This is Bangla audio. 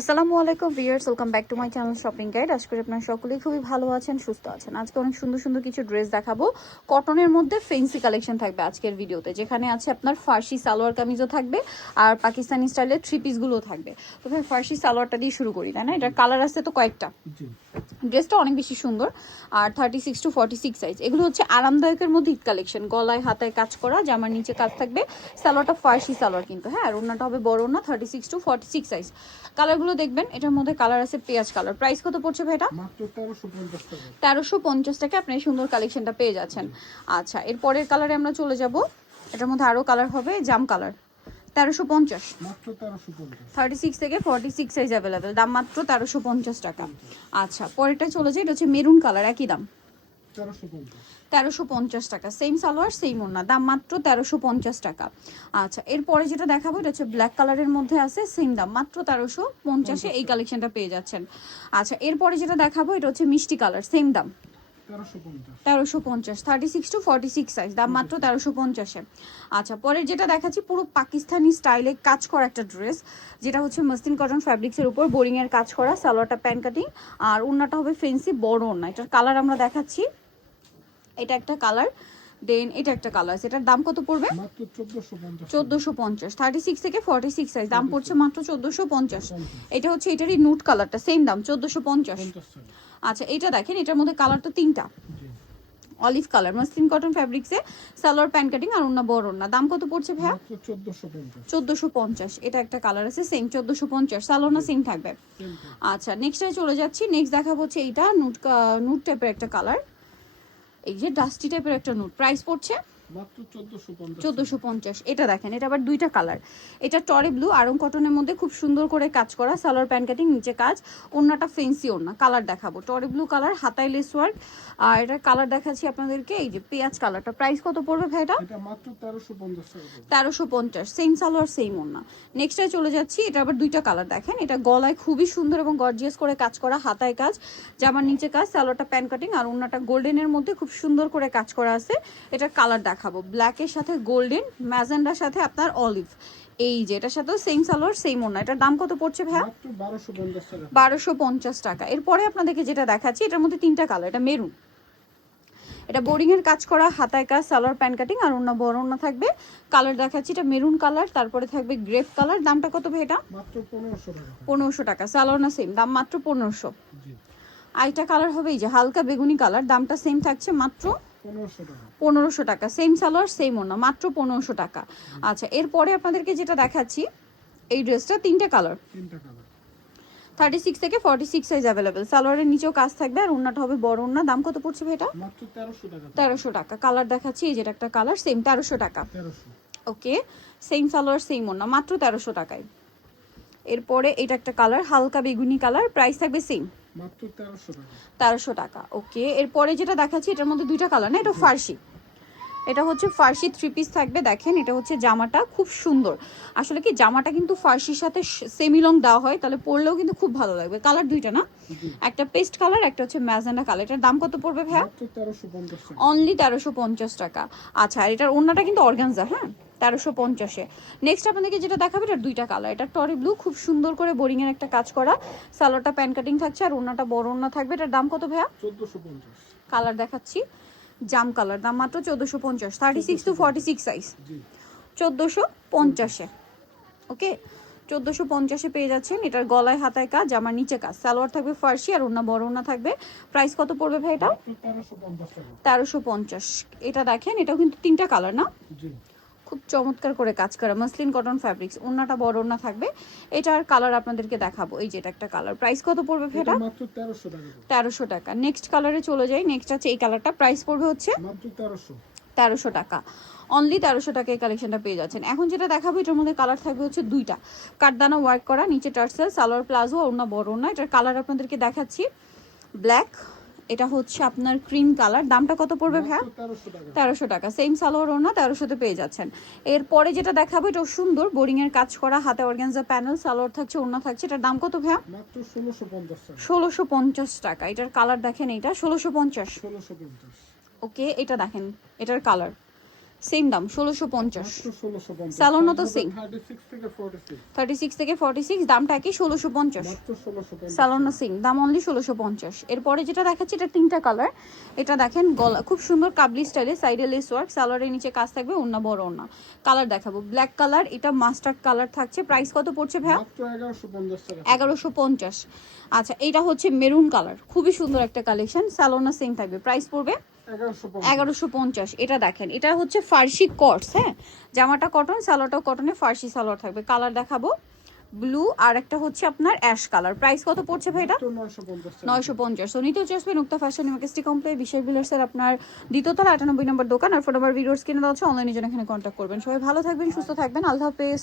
আসসালামু আলাইকুম viewers, welcome back to my channel shopping guide. আশা করি আপনারা সকলেই খুবই ভালো আছেন, সুস্থ আছেন। আজকে অনেক সুন্দর সুন্দর কিছু ড্রেস দেখাবো। কটনের মধ্যে ফেন্সি কালেকশন থাকবে আজকের ভিডিওতে, যেখানে আছে আপনার ফার্সি সালোয়ার কামিজও থাকবে আর পাকিস্তানি স্টাইলের থ্রি পিসগুলোও থাকবে। তো ভাই ফার্সি সালোয়ারটা দিয়ে শুরু করি, তাই না? এটার কালার আছে তো কয়েকটা। ড্রেসটা অনেক বেশি সুন্দর আর 36 to 46 সাইজ। এগুলো হচ্ছে আরামদায়কের মধ্যে ঈদ কালেকশন। গলায় হাতায় কাজ করা, জামার নিচে কাজ থাকবে। সালোয়ারটা ফার্সি সালোয়ার কিন্তু, হ্যাঁ, আর ওড়নাটা হবে বড় ওড়না, 36 to 46 সাইজ। কালারগুলো দেখবেন, এটার মধ্যে কালার আছে পেঁয়াজ কালার। প্রাইস কত পড়ছে ভাই এটা? মাত্র 1350 টাকা। 1350 টাকা আপনি সুন্দর কালেকশনটা পেয়ে যাচ্ছেন। আচ্ছা, এরপরের কালারে আমরা চলে যাব। এটার মধ্যে আরো কালার হবে, জাম কালার। 1350, মাত্র 1350। 36 থেকে 46 সাইজ অ্যাভেলেবেল, দাম মাত্র 1350 টাকা। আচ্ছা, পরেরটা চলে যায়, এটা হচ্ছে মেরুন কালার, একই দাম 1350। 1350 টাকা। সেম সালোয়ার সেম ওড়না, দাম মাত্র 1350 টাকা। আচ্ছা, এরপরে যেটা দেখাবো এটা হচ্ছে ব্ল্যাক কালারের মধ্যে আছে, সেম দাম মাত্র 1350-এ এই কালেকশনটা পেয়ে যাচ্ছেন। আচ্ছা, এরপরে যেটা দেখাবো এটা হচ্ছে মিষ্টি কালার, সেম দাম 1350, 36 to 46 সাইজ, দাম মাত্র 1350-এ। আচ্ছা, পরের যেটা দেখাচ্ছি পুরো পাকিস্তানি স্টাইলে কাজ করা একটা ড্রেস, যেটা হচ্ছে মসলিন কটন ফ্যাব্রিক্সের উপর বোরিং এর কাজ করা। সালোয়ারটা প্যান কাটিং আর ওড়নাটা হবে ফেন্সি বড় ওড়না। এটার কালার আমরা দেখাচ্ছি, এটা একটা কালার, দেন এটা একটা কালার। এটার দাম কত পড়বে? মাত্র 1450। 1450, 36 থেকে 46 সাইজ, দাম পড়ছে মাত্র 1450। এটা হচ্ছে এটারই নুট কালারটা, সেম দাম 1450। আচ্ছা, এটা দেখেন, এটার মধ্যে কালার তো তিনটা, অলিভ কালার, মসলিন কটন ফ্যাব্রিক্সে, সালোয়ার প্যান কাটিং আর ওড়না বড় ওড়না। দাম কত পড়ছে ভাইয়া? মাত্র 1450। 1450। এটা একটা কালার আছে, সেম 1450, সালোয়ার না সেম থাকবে। আচ্ছা, নেক্সটে চলে যাচ্ছি। নেক্সট দেখাবো হচ্ছে এইটা নুট টাইপের একটা কালার, এই যে ডাস্টি টাইপের একটা নুট। প্রাইস পড়ছে মাত্র 1450। 1450। এটা দেখেন, এটা আবার দুইটা কালার। এটা টরে ব্লু আরং কটনের মধ্যে খুব সুন্দর করে কাজ করা, সালোয়ার প্যান কাটিং, নিচে কাজ, ওড়নাটা ফেন্সি ওড়না। কালার দেখাবো টরে ব্লু কালার, হাতায় লেস ওয়ার্ক। আর এটার কালার দেখাচ্ছি আপনাদেরকে, এই যে পেঁয়াজ কালারটা। প্রাইস কত পড়বে ভাই এটা? এটা মাত্র 1350 টাকা। 1350, সেম সালোয়ার সেম ওড়না। নেক্সটে চলে যাচ্ছি, এটা আবার দুইটা কালার দেখেন। এটা গলায় খুবই সুন্দর এবং গর্জিয়াস করে কাজ করা, হাতায় কাজ, জামার নিচে কাজ, সালোয়ারটা প্যান কাটিং আর ওড়নাটা গোল্ডেনের মধ্যে খুব সুন্দর করে কাজ করা আছে। এটার কালার দেখাবো, ব্ল্যাকের সাথে গোল্ডেন, ম্যাজেন্ডার সাথে আপনার অলিভ। এই যে এটার সাথেও সেম সালোয়ার সেম ওড়না। এটার দাম কত পড়ছে ভাইয়া? মাত্র 1250 টাকা। 1250 টাকা। এরপরে আপনাদেরকে যেটা দেখাচ্ছি, এটার মধ্যে তিনটা কালার। এটা মেরুন, এটা বোরিং এর কাজ করা, হাতায় কাজ, সালোয়ার প্যান কাটিং আর ওড়না বড় ওড়না থাকবে। কালার দেখাচ্ছি, এটা মেরুন কালার, তারপরে থাকবে গ্রেপ কালার। দামটা কত ভাই এটা? মাত্র 1500 টাকা। 1500 টাকা। সালোয়ার না সেম, দাম মাত্র 1500। জি, আরেকটা কালার হবে এই যে হালকা বেগুনি কালার, দামটা সেম থাকছে মাত্র 1500 টাকা। 1500 টাকা। সেম সালোয়ার সেম ওড়না, মাত্র 1500 টাকা। আচ্ছা, এরপরে আপনাদেরকে যেটা দেখাচ্ছি, এই ড্রেসটা তিনটা কালার, তিনটা কালার, 36 থেকে 46 সাইজ অ্যাভেলেবেল। সালোয়ারের নিচেও কাজ থাকবে আর ওড়নাটা হবে বড় ওড়না। দাম কত পড়ছে ভাই এটা? মাত্র 1300 টাকা। 1300 টাকা। কালার দেখাচ্ছি, এই যেটা একটা কালার, সেম 1300 টাকা। 1300। ওকে, সেম সালোয়ার সেম ওড়না, মাত্র 1300 টাকায়। এরপরে এটা একটা কালার, হালকা বেগুনি কালার, প্রাইস থাকবে সেম মাত্র 1300 টাকা। 1300 টাকা। ওকে, এরপরে যেটা দেখাচ্ছি, এটার মধ্যে দুইটা কালার না, এটা ফার্সি, এটা হচ্ছে ফার্সি থ্রি পিস থাকবে। দেখেন, এটা হচ্ছে জামাটা খুব সুন্দর। আসলে কি জামাটা কিন্তু ফার্সির সাথে সেমি লং দেওয়া হয়, তাহলে পরলেও কিন্তু খুব ভালো লাগবে। কালার দুইটা না, একটা পেস্ট কালার, একটা হচ্ছে ম্যাজেন্ডা কালার। এটার দাম কত পড়বে ভাইয়া? মাত্র 1350 টাকা। অনলি 1350 টাকা। আচ্ছা, আর এটার ওড়নাটা কিন্তু অর্গানজা, হ্যাঁ, 1350-এ। নেক্সট আপনাদেরকে যেটা দেখাবে, এটার দুইটা কালার। এটা টরি ব্লু, খুব সুন্দর করে বোরিং এর একটা কাজ করা, সালোয়ারটা প্যান কাটিং থাকছে আর ওড়নাটা বড় ওড়না থাকবে। এটার দাম কত ভাইয়া? 1450। কালার দেখাচ্ছি, জাম কালার, দাম মাত্র 1450, 36 to 46 সাইজ, জি, 1450-এ। ওকে, 1450-এ পেয়ে যাচ্ছেন। এটার গলায় হাতায় কাজ, জামার নিচে কাজ, সালোয়ার থাকবে ফার্সি আর ওড়না বড় ওড়না থাকবে। প্রাইস কত পড়বে ভাই এটা? মাত্র 1350 টাকা। 1350। এটা দেখেন, এটাও কিন্তু তিনটা কালার না, জি, খুব চমৎকার করে কাজ করা, মসলিন কটন ফ্যাব্রিক্স, ওড়নাটা বড় ওড়না থাকবে। এটার কালার আপনাদেরকে দেখাবো, এই যে এটা একটা কালার। প্রাইস কত পড়বে ভাই এটা এটা? মাত্র 1300 টাকা। 1300 টাকা। নেক্সট কালারে চলে যাই। নেক্সট আছে এই কালারটা, প্রাইস পড়বে হচ্ছে মাত্র 1300। 1300 টাকা। অনলি 1300 টাকা এই কালেকশনটা পেয়ে যাচ্ছেন। এখন যেটা দেখাবো, এটার মধ্যে কালার থাকবে হচ্ছে দুইটা, কাঠদানা ওয়ার্ক করা, নিচে টার্সেল, সালোয়ার প্লাজো, ওড়না বড় ওড়না। এটার কালার আপনাদেরকে দেখাচ্ছি, ব্ল্যাক, এটা হচ্ছে আপনার ক্রিম কালার। দামটা কত পড়বে ভাইয়া? মাত্র 1300 টাকা। 1300 টাকা। সেম সালোয়ার ওড়না 1300-তে পেয়ে যাচ্ছেন। এরপরে যেটা দেখাবো, এটাও সুন্দর, বোরিং এর কাজ করা, হাতে অর্গানজা প্যানেল, সালোয়ার থাকছে, ওড়না থাকছে। এটার দাম কত ভাইয়া? মাত্র 1650 টাকা। 1650 টাকা। এটার কালার দেখেন, এইটা 1650। 1650। ওকে, এটা দেখেন, এটার কালার সেম দাম 1650। মাত্র 1650 স্যালোনও তো same। 36 থেকে 46 36 থেকে 46 দামটা কি 1650। মাত্র 1650 স্যালোনা সিং দাম অনলি 1650। এরপরে যেটা দেখাচ্ছি এটা তিনটা কালার। এটা দেখেন গলা খুব সুন্দর কাবলি স্টাইলে, সাইডে লেস ওয়ার্ক, সালোয়ারের নিচে কাজ থাকবে, ওন্না বড় ওন্না। কালার দেখাবো ব্ল্যাক কালার, এটা মাস্টার্ড কালার থাকছে। প্রাইস কত পড়ছে ভাইয়া? মাত্র 1150 টাকা 1150। আচ্ছা এটা হচ্ছে মেরুন কালার, খুবই সুন্দর একটা কালেকশন, স্যালোনা সিং থাকবে। প্রাইস পড়বে 1150 1150। এটা দেখেন এটা হচ্ছে ফার্সি কটস, হ্যাঁ জামাটা কটন, সালোয়ারটাও কটনে, ফার্সি সালোয়ার থাকবে। কালার দেখাবো ব্লু আর একটা হচ্ছে আপনার অ্যাশ কালার। প্রাইস কত পড়ছে ভাই এটা? মাত্র 950 টাকা 950। সো নিতেও চাষবেন উক্তা ফ্যাশন ইউনিভার্সিটি কমপ্লেক্স বিশেষ বিলার্সের আপনার দ্বিতীয়তলা 98 নম্বর দোকান। আর ফোন নাম্বার ভিডিওস কিনে দেওয়া হচ্ছে, অনলাইনে জন্য এখানে কন্ট্যাক্ট করবেন। সবাই ভালো থাকবেন, সুস্থ থাকবেন, আল্লাহ হাফেজ।